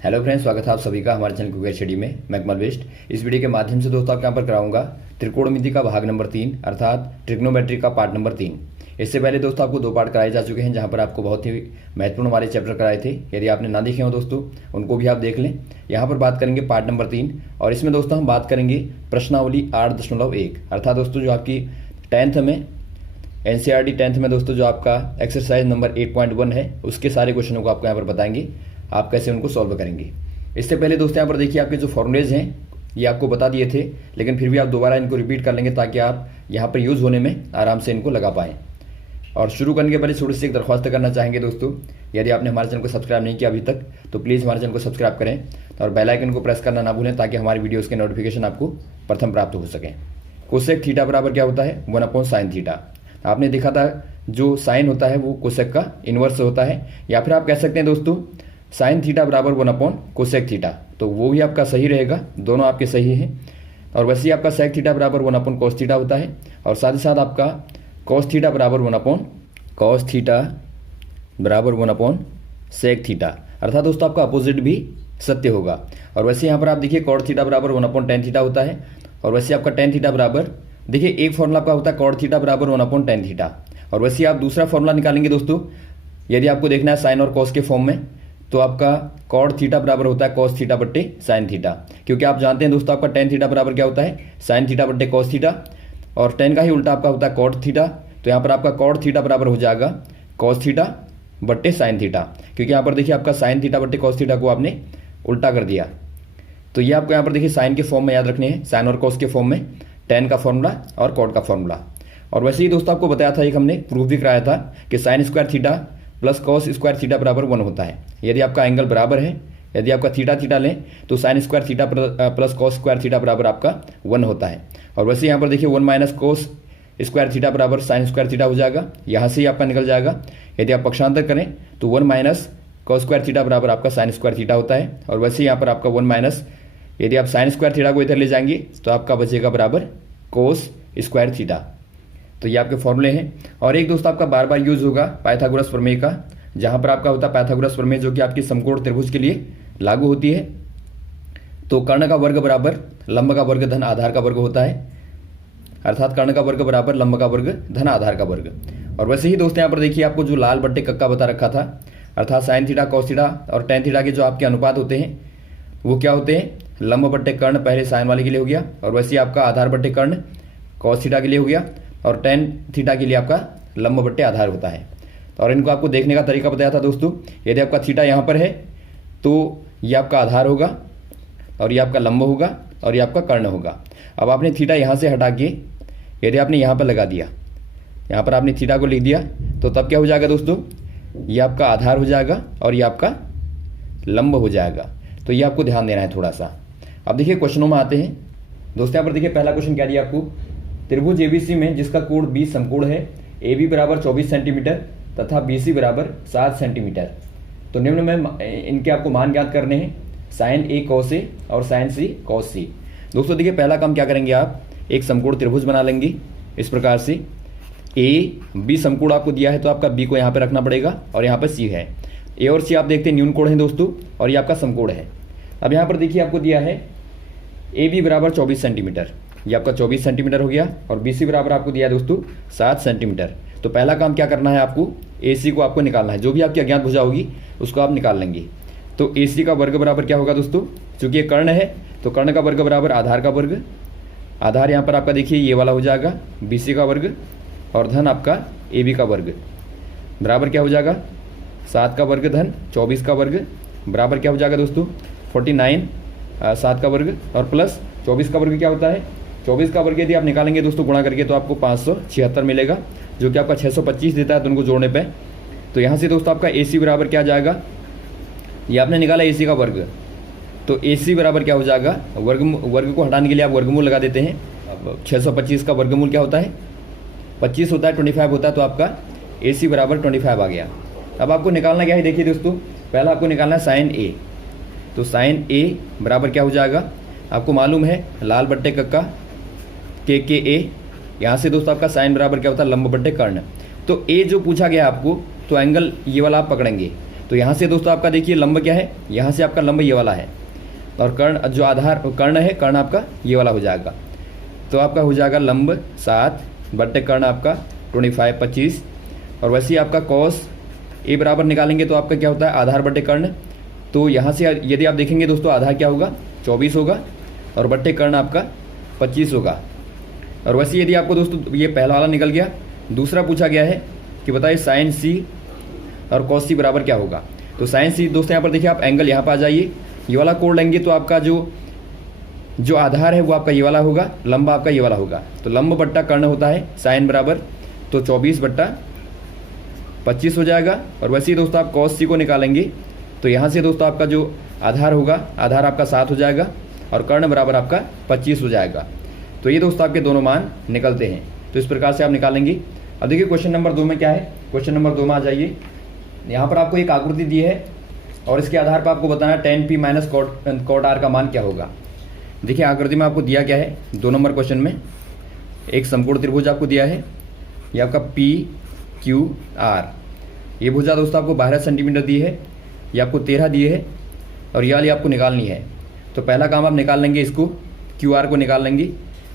Hello friends, स्वागत है आप सभी का हमारे चैनल क्विक स्टडी में। मैं कमल वेस्ट। इस वीडियो के माध्यम से दोस्तों आपके यहाँ पर कराऊंगा त्रिकोणमिति का भाग नंबर 3 अर्थात ट्रिग्नोमेट्री का पार्ट नंबर 3। इससे पहले दोस्तों आपको 2 पार्ट कराए जा चुके हैं, जहाँ पर आपको बहुत ही महत्वपूर्ण हमारे चैप्टर कराए थे। यदि आपने ना देखे हो दोस्तों, उनको भी आप देख लें। यहाँ पर बात करेंगे पार्ट नंबर 3 और इसमें दोस्तों हम बात करेंगे प्रश्नावली 8.1 अर्थात दोस्तों जो आपकी 10th में NCERT 10th में दोस्तों जो आपका एक्सरसाइज नंबर 8.1 है, उसके सारे क्वेश्चनों को आपको यहाँ पर बताएंगे आप कैसे उनको सॉल्व करेंगे। इससे पहले दोस्तों यहाँ पर देखिए आपके जो फॉर्मूलेज हैं ये आपको बता दिए थे, लेकिन फिर भी आप दोबारा इनको रिपीट कर लेंगे ताकि आप यहाँ पर यूज़ होने में आराम से इनको लगा पाएँ। और शुरू करने के पहले छोटी सी एक दरख्वास्त करना चाहेंगे दोस्तों, यदि आपने हमारे चैनल को सब्सक्राइब नहीं किया अभी तक तो प्लीज़ हमारे चैनल को सब्सक्राइब करें और बेल आइकन को प्रेस करना ना भूलें ताकि हमारी वीडियोज़ के नोटिफिकेशन आपको प्रथम प्राप्त हो सकें। कोसेक थीटा बराबर क्या होता है? 1/sin theta. आपने देखा था जो साइन होता है वो कोसेक का इन्वर्स होता है, या फिर आप कह सकते हैं दोस्तों साइन थीटा बराबर 1/कोसेक थीटा, तो वो भी आपका सही रहेगा, दोनों आपके सही हैं। और वैसे ही आपका सेक थीटा बराबर 1/cos थीटा होता है, और साथ ही साथ आपका cos थीटा बराबर 1/cos थीटा बराबर 1/सेक थीटा, अर्थात दोस्तों आपका अपोजिट भी सत्य होगा। और वैसे यहाँ पर आप देखिए cot थीटा बराबर 1/tan थीटा होता है, और वैसे आपका tan थीटा बराबर, देखिए एक फॉर्मूला आपका होता है cot थीटा बराबर 1/tan थीटा, और वैसे आप दूसरा फॉर्मूला निकालेंगे दोस्तों। यदि आपको देखना है साइन और कॉस के फॉर्म में, तो आपका cot थीटा बराबर होता है cos थीटा बट्टे साइन थीटा, क्योंकि आप जानते हैं दोस्तों आपका tan थीटा बराबर क्या होता है? साइन थीटा बट्टे cos थीटा, और tan का ही उल्टा आपका होता है cot थीटा। तो यहाँ पर आपका cot थीटा बराबर हो जाएगा cos थीटा बट्टे साइन थीटा, क्योंकि यहाँ पर देखिए आपका साइन थीटा बट्टे cos थीटा को आपने उल्टा कर दिया। तो ये आपको यहाँ पर देखिए साइन के फॉर्म में याद रखने हैं, साइन और cos के फॉर्म में tan का फॉर्मूला और cot का फॉर्मूला। और वैसे ही दोस्तों आपको बताया था, एक हमने प्रूफ भी कराया था कि sine square theta plus cos square theta बराबर 1 होता है। यदि आपका एंगल बराबर है, यदि आपका थीटा थीटा लें तो sine square theta plus cos square theta बराबर आपका 1 होता है। और वैसे यहाँ पर देखिए 1 - cos स्क्वायर थीटा बराबर साइन स्क्वायर थीटा हो जाएगा, यहाँ से ही आपका निकल जाएगा। यदि आप पक्षांतर करें तो 1 - cos स्क्वायर थीटा बराबर आपका साइन स्क्वायर थीटा होता है। और वैसे यहाँ पर आपका 1 - यदि आप साइन स्क्वायर थीटा को इधर ले जाएंगे तो आपका बचेगा बराबर cos स्क्वायर थीटा। तो ये आपके फॉर्मूले हैं। और एक दोस्त आपका बार बार यूज होगा पाइथागोरस प्रमेय का, जहाँ पर आपका होता है पाइथागोरस प्रमेय, जो कि आपकी समकोण त्रिभुज के लिए लागू होती है। तो कर्ण का वर्ग बराबर लंब का वर्ग धन आधार का वर्ग होता है, अर्थात कर्ण का वर्ग बराबर लंब का वर्ग धन आधार का वर्ग। और वैसे ही दोस्त यहाँ पर देखिए आपको जो लाल बट्टे कक्का बता रखा था, अर्थात साइन थीटा cos थीटा और tan थीटा के जो आपके अनुपात होते हैं वो क्या होते हैं? लंब बट्टे कर्ण पहले साइन वाले के लिए हो गया, और वैसे ही आपका आधार बट्टे कर्ण cos थीटा के लिए हो गया, और tan थीटा के लिए आपका लंब बट्टे आधार होता है। और इनको आपको देखने का तरीका बताया था दोस्तों। यदि आपका थीटा यहाँ पर है तो ये आपका आधार होगा, और ये आपका लंब होगा, और ये आपका कर्ण होगा। अब आपने थीटा यहाँ से हटा के यदि आपने यहाँ पर लगा दिया, यहाँ पर आपने थीटा को लिख दिया, तो तब क्या हो जाएगा दोस्तों? ये आपका आधार हो जाएगा और ये आपका लंब हो जाएगा। तो ये आपको ध्यान देना है थोड़ा सा। अब देखिए क्वेश्चनों में आते हैं दोस्तों। यहाँ पर देखिए पहला क्वेश्चन क्या दिया आपको? त्रिभुज ABC में जिसका कोण 20 समकोण है, AB बराबर 24 सेंटीमीटर तथा BC बराबर 7 सेंटीमीटर। तो निम्न में इनके आपको मान ज्ञात करने हैं, साइन A cos A और साइन C cos C। दोस्तों देखिए पहला काम क्या करेंगे, आप एक समकोण त्रिभुज बना लेंगे इस प्रकार से। AB समकोण आपको दिया है तो आपका B को यहाँ पे रखना पड़ेगा, और यहाँ पर C है। A और C आप देखते हैं न्यून कोण है दोस्तों, और ये आपका समकोण है। अब यहाँ पर देखिए आपको दिया है AB बराबर 24 सेंटीमीटर, ये आपका 24 सेंटीमीटर हो गया, और BC बराबर आपको दिया है दोस्तों 7 सेंटीमीटर। तो पहला काम क्या करना है, आपको AC को आपको निकालना है। जो भी आपकी अज्ञात भुजा होगी उसको आप निकाल लेंगे। तो AC का वर्ग बराबर क्या होगा दोस्तों? चूंकि ये कर्ण है तो कर्ण का वर्ग बराबर आधार का वर्ग, आधार यहाँ पर आपका देखिए ये वाला हो जाएगा BC का वर्ग, और धन आपका AB का वर्ग बराबर क्या हो जाएगा? 7 का वर्ग धन 24 का वर्ग बराबर क्या हो जाएगा दोस्तों? 49। 7 का वर्ग और प्लस 24 का वर्ग क्या होता है? 24 का वर्ग यदि आप निकालेंगे दोस्तों गुणा करके तो आपको 576 मिलेगा, जो कि आपका 625 देता है दोनों को जोड़ने पे। तो यहाँ से दोस्तों आपका AC बराबर क्या जाएगा? ये आपने निकाला AC का वर्ग, तो AC बराबर क्या हो जाएगा? वर्ग को हटाने के लिए आप वर्गमूल लगा देते हैं। अब 625 का वर्गमूल क्या होता है? 25 होता है, 25 होता है, तो आपका AC बराबर 25 आ गया। अब आपको निकालना क्या है, देखिए दोस्तों पहला आपको निकालना है साइन A। तो साइन A बराबर क्या हो जाएगा? आपको मालूम है लाल बट्टे कक्का के A, यहाँ से दोस्तों आपका साइन बराबर क्या होता है? लंब बट्टे कर्ण। तो A जो पूछा गया आपको, तो एंगल ये वाला आप पकड़ेंगे। तो यहाँ से दोस्तों आपका देखिए लंब क्या है, यहाँ से आपका लंब ये वाला है, और कर्ण जो आधार कर्ण है, कर्ण आपका ये वाला हो जाएगा। तो आपका हो जाएगा लंब 7 बट्टे कर्ण आपका 25 25। और वैसे ही आपका कॉस ए बराबर निकालेंगे तो आपका क्या होता है, आधार बट्टे कर्ण। तो यहाँ से यदि आप देखेंगे दोस्तों, आधार क्या होगा 24 होगा और बट्टे कर्ण आपका 25 होगा। और वैसे यदि आपको दोस्तों ये पहला वाला निकल गया, दूसरा पूछा गया है कि बताइए साइन सी और कॉस सी बराबर क्या होगा। तो साइन सी दोस्तों यहाँ पर देखिए आप एंगल यहाँ पर आ जाइए, ये वाला कोण लेंगे तो आपका जो आधार है वो आपका ये वाला होगा, लंबा आपका ये वाला होगा। तो लंब बट्टा कर्ण होता है साइन बराबर तो 24 बट्टा 25 हो जाएगा। और वैसे ही दोस्तों आप कॉस सी को निकालेंगे तो यहाँ से दोस्तों आपका जो आधार होगा, आधार आपका 7 हो जाएगा और कर्ण बराबर आपका 25 हो जाएगा। तो ये दोस्तों आपके दोनों मान निकलते हैं। तो इस प्रकार से आप निकालेंगे। अब देखिए क्वेश्चन नंबर 2 में क्या है। क्वेश्चन नंबर 2 में आ जाइए, यहाँ पर आपको एक आकृति दी है और इसके आधार पर आपको बताना है tan p minus cot r का मान क्या होगा। देखिए आकृति में आपको दिया क्या है, 2 नंबर क्वेश्चन में एक समकोण त्रिभुज आपको दिया है, ये आपका पी क्यू आर। ये भुजा दोस्तों आपको 12 सेंटीमीटर दी है, ये आपको 13 दिए है और ये वाली आपको निकालनी है। तो पहला काम आप निकाल लेंगे, इसको क्यू आर को निकाल लेंगे।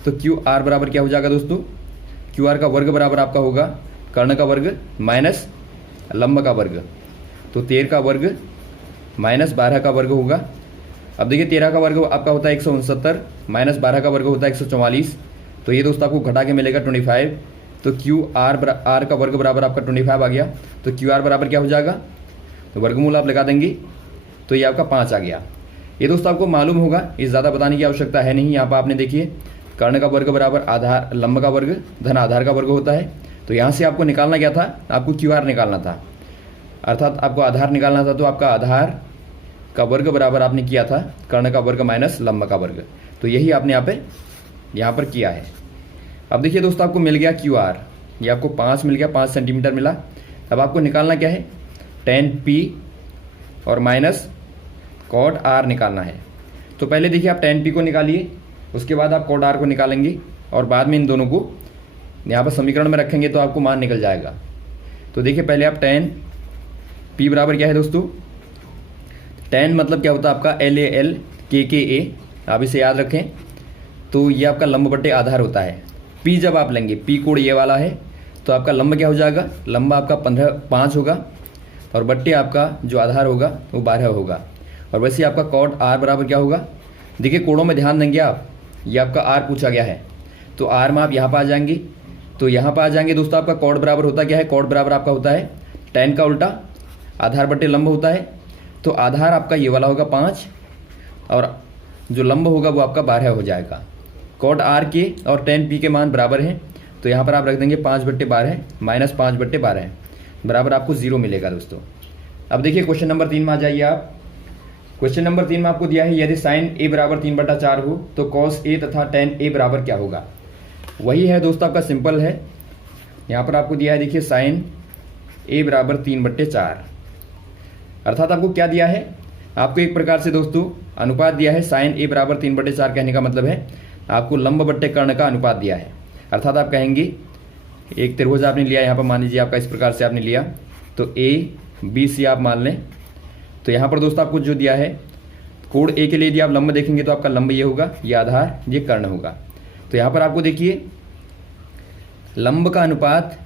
तो क्यू आर बराबर क्या हो जाएगा दोस्तों, क्यू आर का वर्ग बराबर आपका होगा कर्ण का वर्ग माइनस लंब का वर्ग। तो 13 का वर्ग माइनस 12 का वर्ग होगा। अब देखिए 13 का वर्ग आपका होता है 169 माइनस 12 का वर्ग होता है 144। तो ये दोस्तों आपको घटा के मिलेगा 25। तो क्यू आर का वर्ग बराबर आपका 25 आ गया। तो क्यू आर बराबर क्या हो जाएगा, तो वर्गमूल आप लगा देंगे तो ये आपका 5 आ गया। ये दोस्तों आपको मालूम होगा, इस ज़्यादा बताने की आवश्यकता है नहीं। यहाँ पर आपने देखिए कर्ण का वर्ग बराबर आधार लंब का वर्ग धन आधार का वर्ग होता है। तो यहाँ से आपको निकालना क्या था, आपको क्यू आर निकालना था, अर्थात आपको आधार निकालना था। तो आपका आधार का वर्ग बराबर आपने किया था कर्ण का वर्ग माइनस लंब का वर्ग। तो यही आपने यहाँ पर किया है। अब देखिए दोस्तों आपको मिल गया क्यू आर, ये आपको 5 मिल गया, 5 सेंटीमीटर मिला। अब आपको निकालना क्या है, tan p और माइनस कॉट r निकालना है। तो पहले देखिए आप tan p को निकालिए, उसके बाद आप कॉट r को निकालेंगे और बाद में इन दोनों को यहाँ पर समीकरण में रखेंगे तो आपको मान निकल जाएगा। तो देखिए पहले आप tan p बराबर क्या है दोस्तों, tan मतलब क्या होता है आपका LAL KKA, आप इसे याद रखें। तो ये आपका लंब बट्टे आधार होता है। p जब आप लेंगे, p कोण ये वाला है, तो आपका लंब क्या हो जाएगा, लंब आपका 5 होगा और बट्टे आपका जो आधार होगा वो 12 होगा। और वैसे आपका कॉट r बराबर क्या होगा, देखिए कोणों में ध्यान देंगे आप, ये आपका r पूछा गया है तो r में आप यहाँ पर आ जाएंगे। तो यहाँ पर आ जाएंगे दोस्तों, आपका कॉट बराबर होता क्या है, कॉट बराबर आपका होता है tan का उल्टा आधार बट्टे लंब होता है। तो आधार आपका ये वाला होगा 5 और जो लंब होगा वो आपका 12 हो जाएगा। कॉट r के और tan p के मान बराबर हैं, तो यहाँ पर आप रख देंगे 5 बट्टे 12 माइनस 5 बट्टे 12 बराबर आपको 0 मिलेगा दोस्तों। अब देखिए क्वेश्चन नंबर 3 में आ जाइए आप। क्वेश्चन नंबर 3 में आपको दिया है, यदि साइन a बराबर 3/4 हो तो कॉस a तथा tan a बराबर क्या होगा। वही है दोस्तों, आपका सिंपल है। यहाँ पर आपको दिया है, देखिए साइन a बराबर 3/4, अर्थात आपको क्या दिया है, आपको एक प्रकार से दोस्तों अनुपात दिया है। साइन a बराबर 3/4 कहने का मतलब है आपको लंब बट्टे कर्ण का अनुपात दिया है। अर्थात आप कहेंगे एक त्रिभुज आपने लिया, यहाँ पर मान लीजिए आपका इस प्रकार से आपने लिया, तो A B C आप मान लें। तो यहाँ पर दोस्तों आपको जो दिया है, कोण A के लिए यदि आप लंब देखेंगे तो आपका लंब ये होगा, ये आधार, ये कर्ण होगा। तो यहाँ पर आपको देखिए लंब का अनुपात,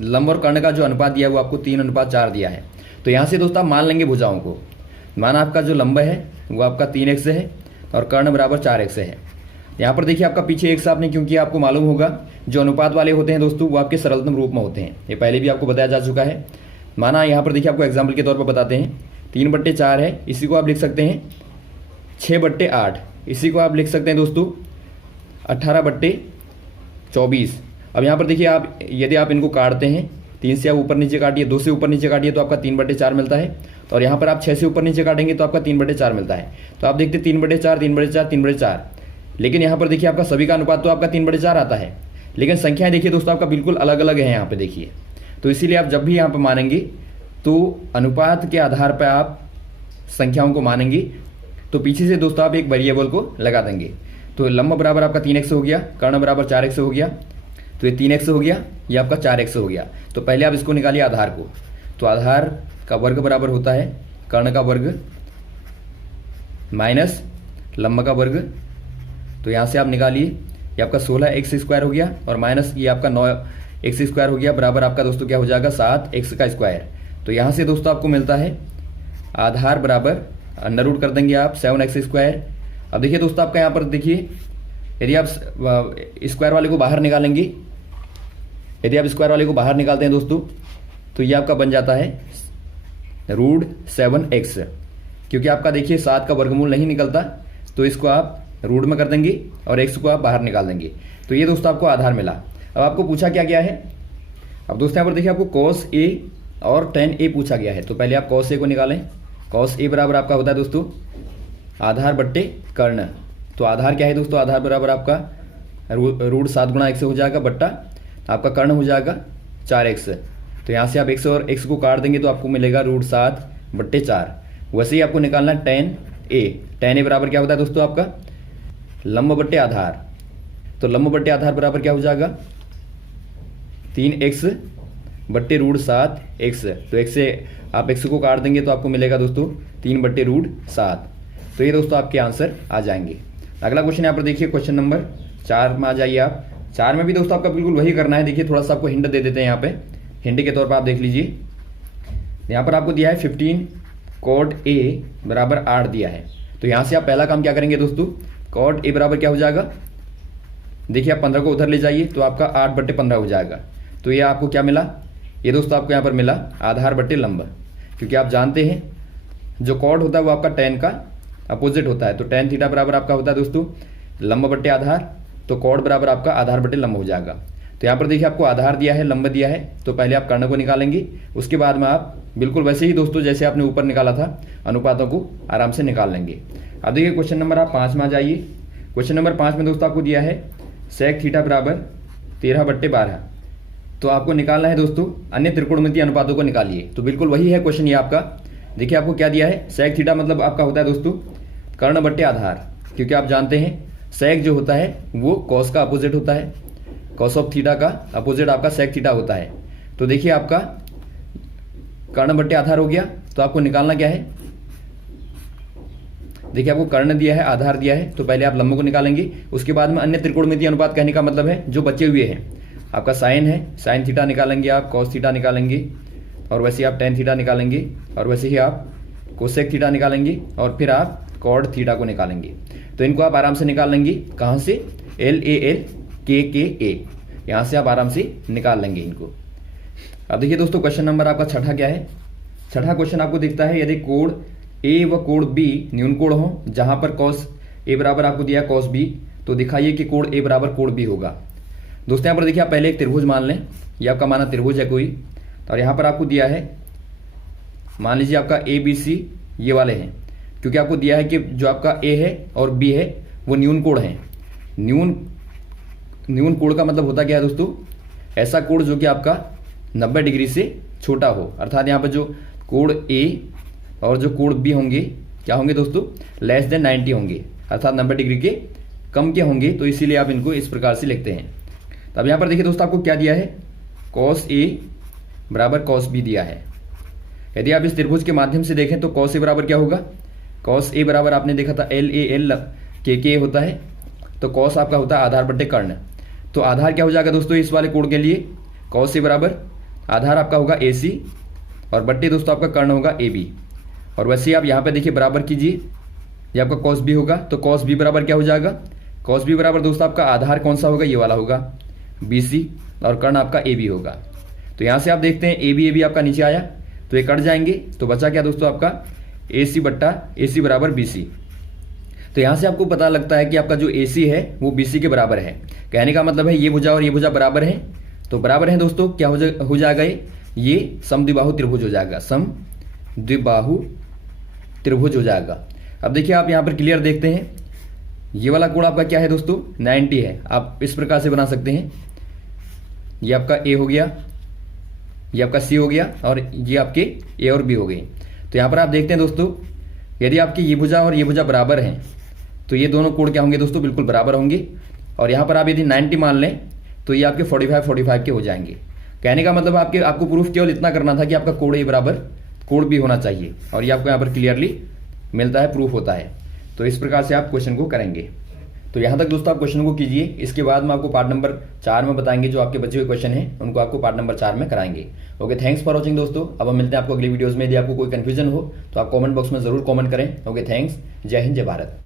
लंब और कर्ण का जो अनुपात दिया है वो आपको 3:4 दिया है। तो यहाँ से दोस्तों आप मान लेंगे भुजाओं को, मान आपका जो लंब है वो आपका 3x है और कर्ण बराबर 4x है। यहाँ पर देखिए आपका पीछे x आपने क्यों किया, आपको मालूम होगा जो अनुपात वाले होते हैं दोस्तों वो आपके सरलतम रूप में होते हैं, ये पहले भी आपको बताया जा चुका है। माना यहाँ पर देखिए आपको एग्जाम्पल के तौर पर बताते हैं, 3/4 है, इसी को आप लिख सकते हैं 6/8, इसी को आप लिख सकते हैं दोस्तों 18/24। अब यहाँ पर देखिए आप यदि आप इनको काटते हैं, 3 से आप ऊपर नीचे काटिए, 2 से ऊपर नीचे काटिए तो आपका 3/4 मिलता है। और यहाँ पर आप 6 से ऊपर नीचे काटेंगे तो आपका 3/4 मिलता है। तो आप देखते 3/4 3/4 3/4, लेकिन यहाँ पर देखिए आपका सभी का अनुपात तो आपका 3/4 आता है, लेकिन संख्याएं देखिए दोस्तों आपका बिल्कुल अलग अलग है यहाँ पे देखिए। तो इसीलिए आप जब भी यहाँ पर मानेंगे तो अनुपात के आधार पर आप संख्याओं को मानेंगे। तो पीछे से दोस्तों आप एक वेरिएबल को लगा देंगे। तो लंब बराबर आपका 3x हो गया, कर्ण बराबर 4x हो गया, तो ये 3x हो गया, ये आपका 4x हो गया। तो पहले आप इसको निकालिए आधार को, तो आधार का वर्ग बराबर होता है कर्ण का वर्ग माइनस लंब का वर्ग। तो यहाँ से आप निकालिए, ये आपका 16x² हो गया और माइनस ये आपका 9x² हो गया, बराबर आपका दोस्तों क्या हो जाएगा 7x²। तो यहाँ से दोस्तों आपको मिलता है आधार बराबर अंडर रूट कर देंगे आप 7x²। अब देखिए दोस्तों आपका यहाँ पर देखिए, यदि आप स्क्वायर वाले को बाहर निकालेंगे, यदि आप स्क्वायर वाले को बाहर निकालते हैं दोस्तों, तो ये आपका बन जाता है √7x। क्योंकि आपका देखिए 7 का वर्गमूल नहीं निकलता, तो इसको आप रूट में कर देंगे और x को आप बाहर निकाल देंगे। तो ये दोस्तों आपको आधार मिला। अब आपको पूछा क्या गया है, अब दोस्तों यहाँ पर देखिए आपको cos a और tan a पूछा गया है। तो पहले आप cos a को निकालें। cos a बराबर आपका होता है दोस्तों आधार बट्टे कर्ण। तो आधार क्या है दोस्तों, आधार बराबर आपका √7 गुणा x हो जाएगा, बट्टा आपका कर्ण हो जाएगा 4x। तो यहाँ से आप x और x को काट देंगे तो आपको मिलेगा √7/4। वैसे ही आपको निकालना है tan a। tan a बराबर क्या होता है दोस्तों आपका लंब बट्टे आधार। तो लंब बट्टे आधार बराबर क्या हो जाएगा 3x बट्टे √7x। तो x से आप x को काट देंगे तो आपको मिलेगा दोस्तों 3/√7। तो ये दोस्तों आपके आंसर आ जाएंगे। अगला क्वेश्चन यहाँ पर देखिए, क्वेश्चन नंबर 4 में आ जाइए आप। 4 में भी दोस्तों आपका बिल्कुल वही करना है। देखिए थोड़ा सा आपको हिंट दे देते हैं यहाँ पे, हिंट के तौर पर आप देख लीजिए। यहाँ पर आपको दिया है 15 cot a बराबर 8 दिया है। तो यहाँ से आप पहला काम क्या करेंगे दोस्तों, cot a बराबर क्या हो जाएगा, देखिए आप 15 को उधर ले जाइए तो आपका 8/15 हो जाएगा। तो ये आपको क्या मिला, ये दोस्तों आपको यहाँ पर मिला आधार बट्टे लंब। क्योंकि आप जानते हैं जो cot होता है वो आपका tan का अपोजिट होता है। तो tan थीटा बराबर आपका होता है दोस्तों लंब बट्टे आधार। तो cot बराबर आपका आधार बट्टे लंब हो जाएगा। तो यहाँ पर देखिए आपको आधार दिया है, लंब दिया है, तो पहले आप कर्ण को निकालेंगे, उसके बाद में आप बिल्कुल वैसे ही दोस्तों जैसे आपने ऊपर निकाला था अनुपातों को आराम से निकाल लेंगे। अब देखिए क्वेश्चन नंबर आप 5 में आ जाइए। क्वेश्चन नंबर 5 में दोस्तों आपको दिया है sec थीटा बराबर 13/12। तो आपको निकालना है दोस्तों अन्य त्रिकोणमितीय अनुपातों को निकालिए। तो बिल्कुल वही है क्वेश्चन ये आपका। देखिए आपको क्या दिया है, sec थीटा मतलब आपका होता है दोस्तों कर्ण बट्टे आधार। क्योंकि आप जानते हैं sec जो होता है वो cos का अपोजिट होता है, cos ऑफ थीटा का अपोजिट आपका sec थीटा होता है। तो देखिए आपका कर्ण बट्टे आधार हो गया। तो आपको निकालना क्या है, देखिए आपको कर्ण दिया है, आधार दिया है, तो पहले आप लंब को निकालेंगे, उसके बाद में अन्य त्रिकोणमितीय अनुपात कहने का मतलब है जो बचे हुए हैं। आपका साइन है, साइन थीटा निकालेंगे आप, cos थीटा निकालेंगे, और वैसे ही आप tan थीटा निकालेंगे, और वैसे ही आप कोसेक थीटा निकालेंगे, और फिर आप कॉड थीटा को निकालेंगे। तो इनको आप आराम से निकाल लेंगे, कहाँ से, LAL KKA, यहाँ से आप आराम से निकाल लेंगे इनको। अब देखिए दोस्तों क्वेश्चन नंबर आपका छठा क्या है। छठा क्वेश्चन आपको दिखता है, यदि कोण A व कोण B न्यून कोण हो, जहां पर cos A बराबर आपको दिया cos B, तो दिखाइए कि कोण A बराबर कोण B होगा। दोस्तों यहाँ पर देखिए आप पहले एक त्रिभुज मान लें, ये आपका माना त्रिभुज है कोई, और यहाँ पर आपको दिया है, मान लीजिए आपका ABC ये वाले हैं, क्योंकि आपको दिया है कि जो आपका A है और B है वो न्यून कोण है। न्यून कोण का मतलब होता क्या है दोस्तों, ऐसा कोण जो कि आपका 90 डिग्री से छोटा हो, अर्थात यहाँ पर जो कोण A और जो कोण B होंगे क्या होंगे दोस्तों, लेस देन 90 होंगे, अर्थात 90 डिग्री के कम के होंगे। तो इसीलिए आप इनको इस प्रकार से लिखते हैं। तो अब यहाँ पर देखिए दोस्तों आपको क्या दिया है, cos A बराबर cos B दिया है। यदि आप इस त्रिभुज के माध्यम से देखें तो cos A बराबर क्या होगा, cos A बराबर आपने देखा था LAL KKA होता है, तो cos आपका होता है आधार बट्टे कर्ण। तो आधार क्या हो जाएगा दोस्तों इस वाले कोण के लिए, cos A बराबर आधार आपका होगा AC और बट्टे दोस्तों आपका कर्ण होगा AB। और वैसे ही आप यहाँ पे देखिए बराबर कीजिए, ये आपका cos B होगा, तो cos B बराबर क्या हो जाएगा, cos B बराबर दोस्तों आपका आधार कौन सा होगा, ये वाला होगा BC, और कर्ण आपका AB होगा। तो यहाँ से आप देखते हैं AB आपका नीचे आया, तो ये कट जाएंगे, तो बचा क्या दोस्तों आपका AC बट्टा AC बराबर BC। तो यहाँ से आपको पता लगता है कि आपका जो AC है वो BC के बराबर है। कहने का मतलब है ये भुजा और ये भुजा बराबर है, तो बराबर है दोस्तों, क्या हो जाएगा, ये समद्विबाहु त्रिभुज हो जाएगा, समद्विबाहु त्रिभुज हो जाएगा। अब देखिए आप यहाँ पर क्लियर देखते हैं, ये वाला कोण आपका क्या है दोस्तों 90 है। आप इस प्रकार से बना सकते हैं, ये आपका A हो गया, ये आपका C हो गया, और ये आपके A और B हो गए। तो यहाँ पर आप देखते हैं दोस्तों, यदि आपकी ये भुजा और ये भुजा बराबर हैं तो ये दोनों कोण क्या होंगे दोस्तों, बिल्कुल बराबर होंगे। और यहाँ पर आप यदि 90 मान लें तो ये आपके 45 के हो जाएंगे। कहने का मतलब आपको प्रूफ केवल इतना करना था कि आपका कोण A बराबर कोड भी होना चाहिए, और ये आपको यहाँ पर क्लियरली मिलता है, प्रूफ होता है। तो इस प्रकार से आप क्वेश्चन को करेंगे। तो यहाँ तक दोस्तों आप क्वेश्चन को कीजिए। इसके बाद में आपको पार्ट नंबर 4 में बताएंगे, जो आपके बचे हुए क्वेश्चन हैं उनको आपको पार्ट नंबर 4 में कराएंगे। ओके, थैंक्स फॉर वॉचिंग दोस्तों। अब हम मिलते हैं आपको अगली वीडियोस में। यदि आपको कोई कंफ्यूजन हो तो आप कमेंट बॉक्स में जरूर कमेंट करें। Okay, thanks. जय हिंद, जय भारत।